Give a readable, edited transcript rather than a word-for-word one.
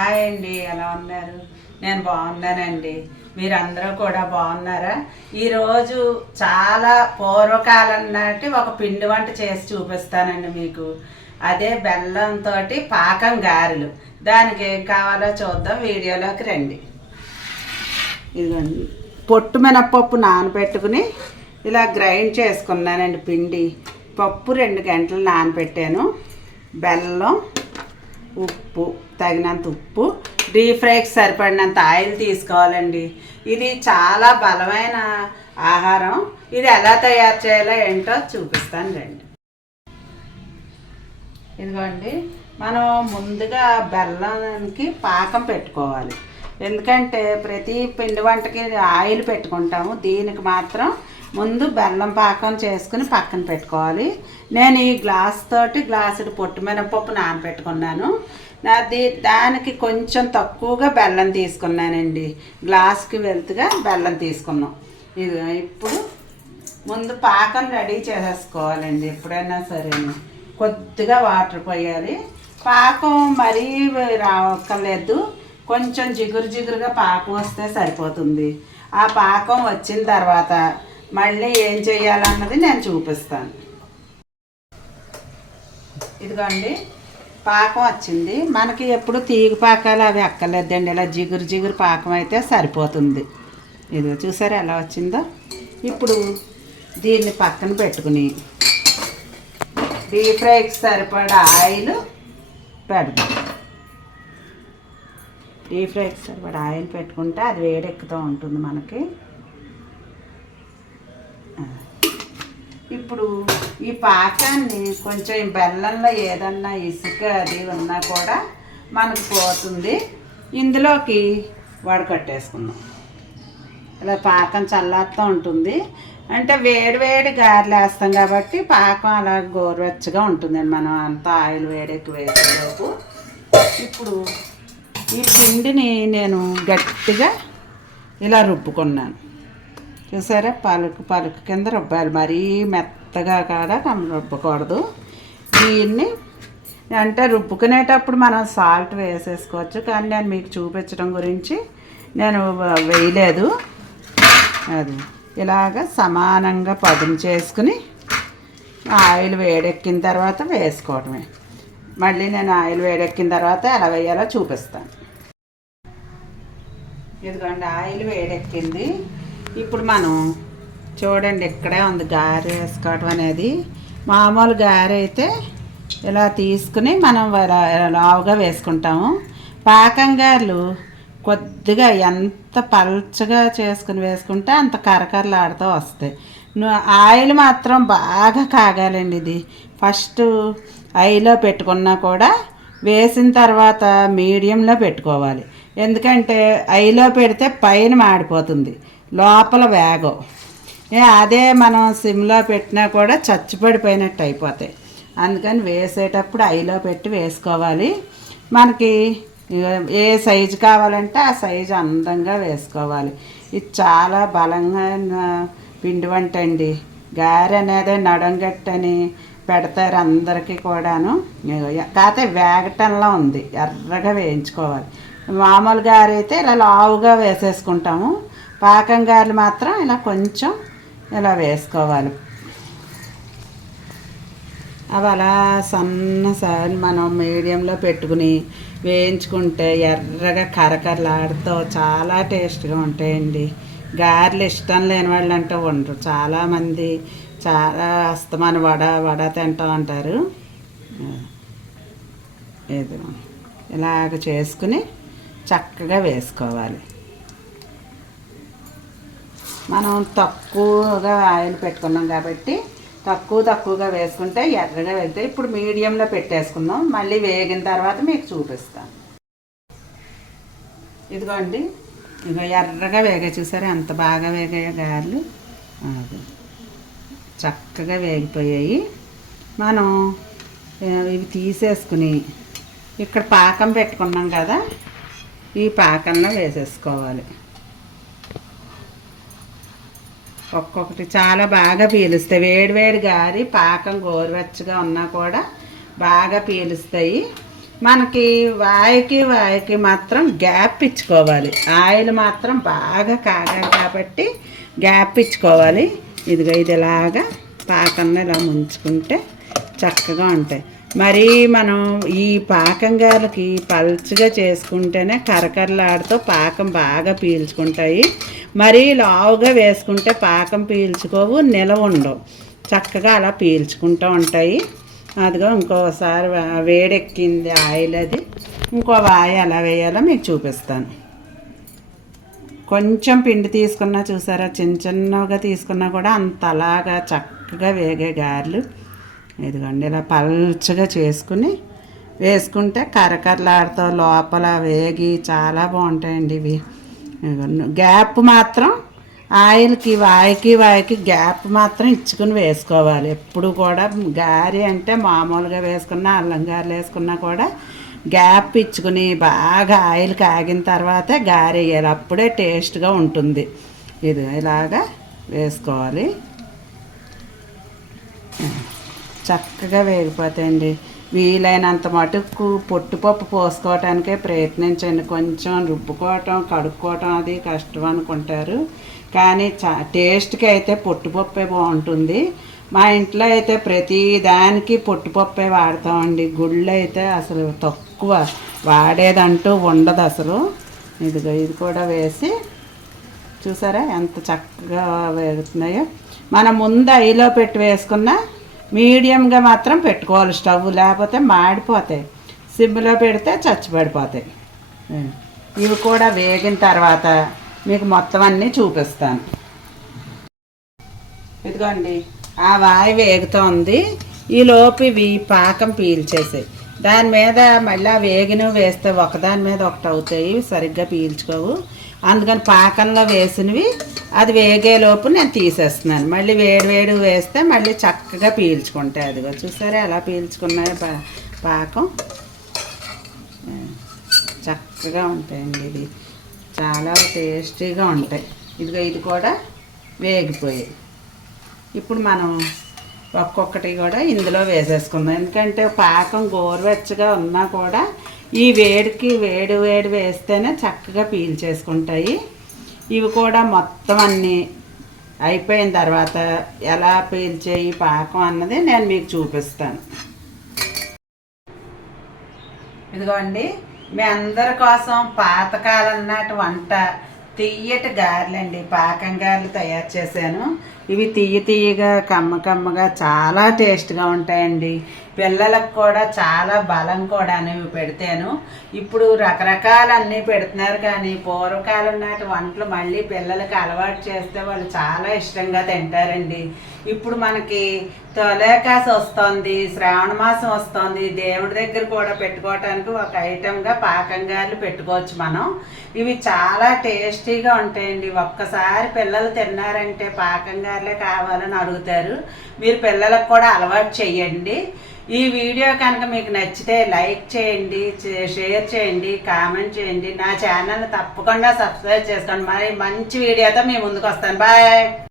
Hi అండి, ఎలా ఉన్నారు? నేను బాగున్నానండి. మీరందరూ కూడా బాగున్నారా? ఈరోజు చాలా పూర్వకాలం నాటి ఒక పిండి వంట చేసి చూపిస్తానండి మీకు. అదే బెల్లంతో పాకం గారెలు. దానికి ఏం కావాలో చూద్దాం, వీడియోలోకి రండి. ఇదిగోండి, పొట్టు మినపప్పు నానబెట్టుకుని ఇలా గ్రైండ్ చేసుకున్నానండి పిండి. పప్పు 2 గంటలు నానబెట్టాను. బెల్లం, ఉప్పు, తగినంత ఉప్పు, డీప్ ఫ్రైకి సరిపడినంత ఆయిల్ తీసుకోవాలండి. ఇది చాలా బలమైన ఆహారం. ఇది ఎలా తయారు చేయాలో ఏంటో చూపిస్తాను రండి. ఇదిగోండి, మనం ముందుగా బెల్లానికి పాకం పెట్టుకోవాలి. ఎందుకంటే ప్రతి పిండి వంటకి ఆయిల్ పెట్టుకుంటాము, దీనికి మాత్రం ముందు బెల్లం పాకం చేసుకుని పక్కన పెట్టుకోవాలి. నేను ఈ గ్లాసుడు పొట్టు మినపప్పు నానబెట్టుకున్నాను. దానికి కొంచెం తక్కువగా బెల్లం తీసుకున్నానండి. గ్లాసుకి వెళ్తుగా బెల్లం తీసుకున్నాం. ఇది ఇప్పుడు ముందు పాకం రెడీ చేసేసుకోవాలండి. ఎప్పుడైనా సరే కొద్దిగా వాటర్ పోయాలి. పాకం మరీ రావక్కర్లేదు, కొంచెం జిగురుగా పాకం వస్తే సరిపోతుంది. ఆ పాకం వచ్చిన తర్వాత మళ్ళీ ఏం చేయాలన్నది నేను చూపిస్తాను. ఇదిగోండి, పాకం వచ్చింది. మనకి ఎప్పుడు తీగ పాకాలు అవి అక్కర్లేదండి, ఇలా జిగురు పాకం అయితే సరిపోతుంది. ఇదిగో చూసారా ఎలా వచ్చిందో. ఇప్పుడు దీన్ని పక్కన పెట్టుకుని డీప్ ఫ్రైకి సరిపడా ఆయిల్ పెడదాం. డీప్ ఫ్రైకి సరిపడా ఆయిల్ పెట్టుకుంటే అది వేడెక్కుతూ ఉంటుంది మనకి. ఇప్పుడు ఈ పాకాన్ని కొంచెం బెల్లంలో ఏదన్నా ఇసుక అది ఉన్నా కూడా మనకు పోతుంది. ఇందులోకి వడకట్టేసుకుందాం. ఇలా పాకం చల్లారుతూ ఉంటుంది, అంటే వేడి గారెలు వేస్తాం కాబట్టి పాకం అలా గోరువెచ్చగా ఉంటుందండి. మనం అంతా ఆయిల్ వేడెక్కి వేసేలోపు ఇప్పుడు ఈ పిండిని నేను గట్టిగా ఇలా రుబ్బుకున్నాను. చూసారా, పలుకు కింద రుబ్బాలి, మరీ మెత్తగా కాడ రుబ్బకూడదు. దీన్ని అంటే రుబ్బుకునేటప్పుడు మనం సాల్ట్ వేసేసుకోవచ్చు, కానీ నేను మీకు చూపించడం గురించి నేను వేయలేదు. అది ఇలాగ సమానంగా పదును చేసుకుని ఆయిల్ వేడెక్కిన తర్వాత వేసుకోవడమే. మళ్ళీ నేను ఆయిల్ వేడెక్కిన తర్వాత ఎలా వేయాలో చూపిస్తాను. ఇదిగోండి, ఆయిల్ వేడెక్కింది. ఇప్పుడు మనం చూడండి, ఇక్కడే ఉంది గారె వేసుకోవటం అనేది. మామూలు గారె అయితే ఇలా తీసుకుని మనం లావుగా వేసుకుంటాము. పాకం గారెలు కొద్దిగా ఎంత పల్చగా చేసుకుని వేసుకుంటే అంత కరకరలాడుతూ వస్తాయి. ఆయిల్ మాత్రం బాగా కాగాలండి. ఇది ఫస్ట్ హైలో పెట్టుకున్నా కూడా వేసిన తర్వాత మీడియంలో పెట్టుకోవాలి. ఎందుకంటే హైలో పెడితే పైన మాడిపోతుంది, లోపల వేగం. అదే మనం సిమ్లో పెట్టినా కూడా చచ్చిపడిపోయినట్టు అయిపోతాయి. అందుకని వేసేటప్పుడు హైలో పెట్టి వేసుకోవాలి. మనకి ఏ సైజు కావాలంటే ఆ సైజు అందంగా వేసుకోవాలి. ఇది చాలా బలంగా పిండి వంట అండి. గారె అనేది నడంగట్టని పెడతారు అందరికీ కూడాను. కాకపోతే వేగటంలో ఉంది, ఎర్రగా వేయించుకోవాలి. మామూలు గారె అయితే ఇలా లావుగా వేసేసుకుంటాము. పాకం గారెలు మాత్రం ఇలా కొంచెం ఇలా వేసుకోవాలి. అవి అలా సన్నసారి మనం మీడియంలో పెట్టుకుని వేయించుకుంటే ఎర్రగా కరకరలాడుతూ చాలా టేస్ట్గా ఉంటాయండి. గారెలు ఇష్టం లేని వాళ్ళు అంటే ఉండరు. చాలామంది చాలా అస్తమాన వడ తింటూ ఉంటారు. ఏదో ఇలాగ చేసుకుని చక్కగా వేసుకోవాలి. మనం తక్కువగా ఆయిల్ పెట్టుకున్నాం కాబట్టి తక్కువగా వేసుకుంటే ఎర్రగా వెళ్తాయి. ఇప్పుడు మీడియంలో పెట్టేసుకుందాం, మళ్ళీ వేగిన తర్వాత మీకు చూపిస్తాను. ఇదిగోండి, ఇదిగో ఎర్రగా వేగాయి. చూసారా ఎంత బాగా వేగాయో గారెలు. చక్కగా వేగిపోయాయి. మనం ఇవి తీసేసుకుని ఇక్కడ పాకం పెట్టుకున్నాం కదా, ఈ పాకంలో వేసేసుకోవాలి. ఒక్కొక్కటి చాలా బాగా పీలుస్తాయి. వేడి గారి పాకం గోరువెచ్చగా ఉన్నా కూడా బాగా పీలుస్తాయి. మనకి వాయికి మాత్రం గ్యాప్ ఇచ్చుకోవాలి. ఆయిల్ మాత్రం బాగా కాగాలి కాబట్టి గ్యాప్ ఇచ్చుకోవాలి. ఇదిగో ఇది ఇలాగా పాకంలో ఇలా ముంచుకుంటే చక్కగా ఉంటాయి. మరి మనం ఈ పాకంగాలకి పల్చగా చేసుకుంటేనే కరకరలాడుతూ పాకం బాగా పీల్చుకుంటాయి. మరీ లావుగా వేసుకుంటే పాకం పీల్చుకోవు, నిలవ ఉండవు. చక్కగా అలా పీల్చుకుంటూ ఉంటాయి. అదిగో ఇంకోసారి వేడెక్కింది ఆయిల్, అది ఇంకో వాయి ఎలా వేయాలో మీకు చూపిస్తాను. కొంచెం పిండి తీసుకున్నా చూసారా, చిన్నగా తీసుకున్నా కూడా అంత అలాగా చక్కగా వేగే గారెలు. ఇదిగోండి ఇలా పల్చగా చేసుకుని వేసుకుంటే కరకరలాడుతూ లోపల వేగి చాలా బాగుంటాయండి ఇవి. గ్యాప్ మాత్రం ఆయిల్కి వాయికి గ్యాప్ మాత్రం ఇచ్చుకుని వేసుకోవాలి. ఎప్పుడు కూడా గారె అంటే మామూలుగా వేసుకున్నా, అల్లం గారెలు వేసుకున్నా కూడా గ్యాప్ ఇచ్చుకుని బాగా ఆయిల్ కాగిన తర్వాతే గారె వేయాలి. అప్పుడే టేస్ట్గా ఉంటుంది. ఇది ఇలాగా వేసుకోవాలి. చక్కగా వేగిపోతాయండి. వీలైనంత మటుకు పొట్టుపప్పు పోసుకోవటానికే ప్రయత్నించండి. కొంచెం రుబ్బుకోవటం, కడుక్కోవటం అది కష్టం అనుకుంటారు, కానీ టేస్ట్కి అయితే పొట్టుపప్పే బాగుంటుంది. మా ఇంట్లో అయితే ప్రతి దానికి పొట్టుపప్పే వాడతామండి. గుళ్ళు అయితే అసలు తక్కువ వాడేదంటూ ఉండదు అసలు. ఇదిగో ఇది కూడా వేసి చూసారా ఎంత చక్కగా వేగుతున్నాయో. మనం ముందు ఐలో పెట్టి వేసుకున్న మీడియంగా మాత్రం పెట్టుకోవాలి స్టవ్, లేకపోతే మాడిపోతాయి. సిమ్లో పెడితే చచ్చిపడిపోతాయి. ఇవి కూడా వేగిన తర్వాత మీకు మొత్తం అన్నీ చూపిస్తాను. ఇదిగోండి ఆ వాయి వేగుతోంది. ఈలోపు ఇవి పాకం పీల్చేసాయి. దాని మీద మళ్ళీ వేగినవి వేస్తే ఒకదాని మీద ఒకటి అవుతాయి, సరిగ్గా పీల్చుకోవు. అందుకని పాకంలో వేసినవి అది వేగేలోపు నేను తీసేస్తున్నాను. మళ్ళీ వేడి వేస్తే మళ్ళీ చక్కగా పీల్చుకుంటాయి. అదిగో చూసారా ఎలా పీల్చుకున్నాయో పాకం. చక్కగా ఉంటాయండి. ఇది చాలా టేస్టీగా ఉంటాయి. ఇదిగో ఇది కూడా వేగిపోయాయి. ఇప్పుడు మనం ఒక్కొక్కటి కూడా ఇందులో వేసేసుకుందాం. ఎందుకంటే పాకం గోరువెచ్చగా ఉన్నా కూడా ఈ వేడికి వేడి వేస్తేనే చక్కగా పీల్చేసుకుంటాయి. ఇవి కూడా మొత్తం అన్నీ అయిపోయిన తర్వాత ఎలా పీల్చే ఈ పాకం అన్నది నేను మీకు చూపిస్తాను. ఇదిగోండి మీ అందరి కోసం పాతకాలం నాటి వంట తియ్యటి గారెలండి, పాకం గారెలు తయారు చేశాను. ఇవి తీయగా కమ్మగా చాలా టేస్ట్గా ఉంటాయండి. పిల్లలకు కూడా చాలా బలం కూడా ఇవి పెడితేను. ఇప్పుడు రకరకాలన్నీ పెడుతున్నారు, కానీ పూర్వకాలం నాటి వంటలు మళ్ళీ పిల్లలకి అలవాటు చేస్తే వాళ్ళు చాలా ఇష్టంగా తింటారండి. ఇప్పుడు మనకి తొలేకాశ వస్తుంది, శ్రావణ మాసం వస్తుంది, దేవుడి దగ్గర కూడా పెట్టుకోవటానికి ఒక ఐటెంగా పాకం గారెలు పెట్టుకోవచ్చు మనం. ఇవి చాలా టేస్టీగా ఉంటాయండి. ఒక్కసారి పిల్లలు తిన్నారంటే పాకం గారెలే కావాలని అడుగుతారు. మీరు పిల్లలకు కూడా అలవాటు చేయండి. ఈ వీడియో కనుక మీకు నచ్చితే లైక్ చేయండి, షేర్ చేయండి, కామెంట్ చేయండి. నా ఛానల్ని తప్పకుండా సబ్స్క్రైబ్ చేసుకోండి. మరి మంచి వీడియోతో మీ ముందుకు వస్తాను. బాయ్.